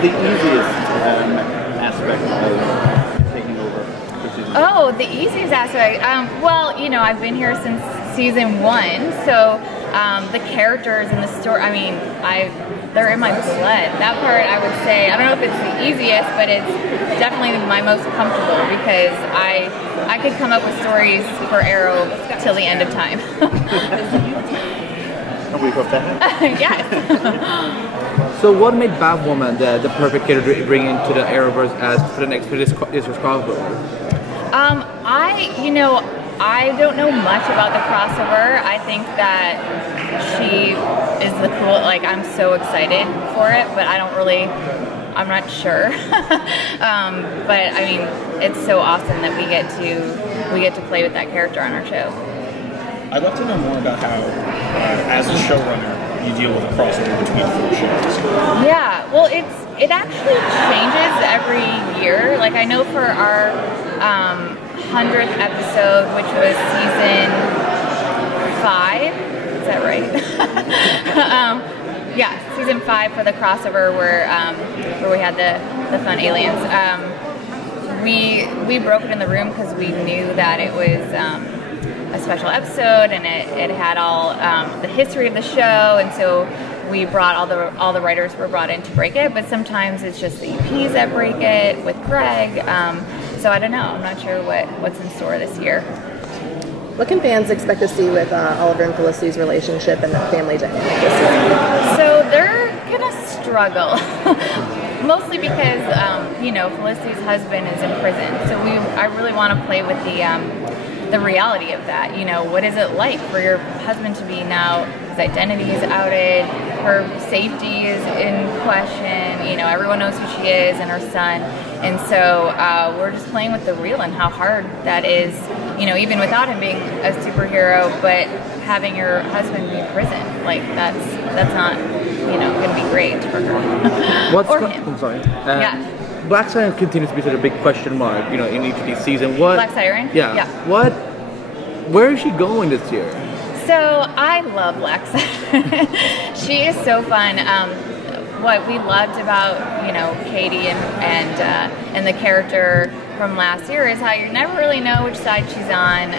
the easiest aspect of taking over for season 2? Oh, the easiest aspect. Well, you know, I've been here since season 1, so the characters and the story. I mean, they're in my blood. That part, I would say, I don't know if it's the easiest, but it's definitely my most comfortable because I could come up with stories for Arrow till the end of time. We hope that. Yes. So what made Batwoman the perfect character to bring into the Arrowverse as for this crossover? I don't know much about the crossover. I think that she is the cool, like, I'm so excited for it, but I'm not sure. But I mean, it's so awesome that we get to play with that character on our show. I'd love to know more about how, as a showrunner, you deal with a crossover between 4 shows. Yeah, well, it actually changes every year. Like, I know for our 100th episode, which was season 5, is that right? Yeah, season 5 for the crossover where we had the fun aliens. We broke it in the room because we knew that it was a special episode, and it had all the history of the show, and so we brought all the writers were brought in to break it. But sometimes it's just the EPs that break it with Greg. So I don't know. I'm not sure what's in store this year. What can fans expect to see with Oliver and Felicity's relationship and the family dynamic this season? So they're gonna struggle, mostly because Felicity's husband is in prison. So I really want to play with the reality of that. You know, what is it like for your husband to be now, his identity is outed, her safety is in question, you know, everyone knows who she is and her son. And so we're just playing with the real and how hard that is, you know, even without him being a superhero, but having your husband be in prison, like that's not, you know, going to be great for her. Or him. I'm sorry. Yeah. Black Siren continues to be such a big question mark, you know, in each of these seasons. Black Siren? Yeah. Where is she going this year? So I love Black Siren. She is so fun. What we loved about, you know, Katie and the character from last year is how you never really know which side she's on.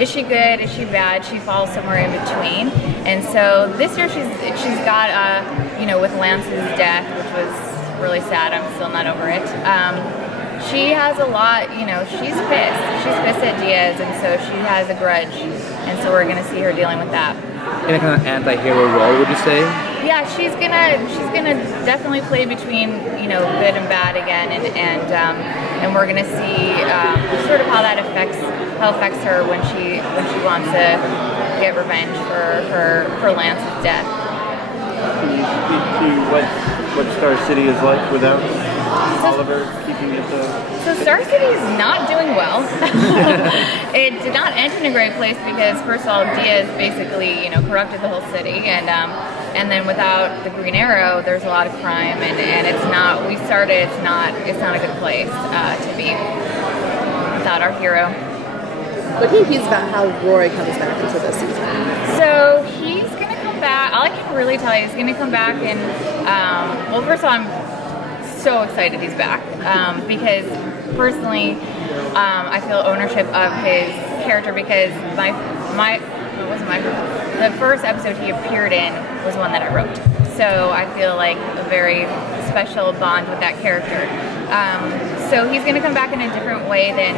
Is she good? Is she bad? She falls somewhere in between. And so this year she's got you know, with Lance's death, which was really sad. I'm still not over it. She has a lot, you know, she's pissed. She's pissed at Diaz, and so she has a grudge. And so we're going to see her dealing with that. In a kind of anti-hero role, would you say? Yeah, she's gonna definitely play between, you know, good and bad again, and we're gonna see sort of how that affects her when she wants to get revenge for Lance's death. Can you speak to what Star City is like without Oliver keeping it So Star City is not doing well. It did not end in a great place because, first of all, Diaz basically, you know, corrupted the whole city, and then without the Green Arrow, there's a lot of crime, and it's not. It's not a good place to be without our hero. What can you tease about how Roy comes back into this season? So he's gonna come back. All I can really tell you is he's gonna come back and well, first of all, I'm so excited he's back because personally I feel ownership of his character because the first episode he appeared in was one that I wrote, so I feel like a very special bond with that character. So he's going to come back in a different way than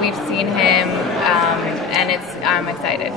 we've seen him, and I'm excited.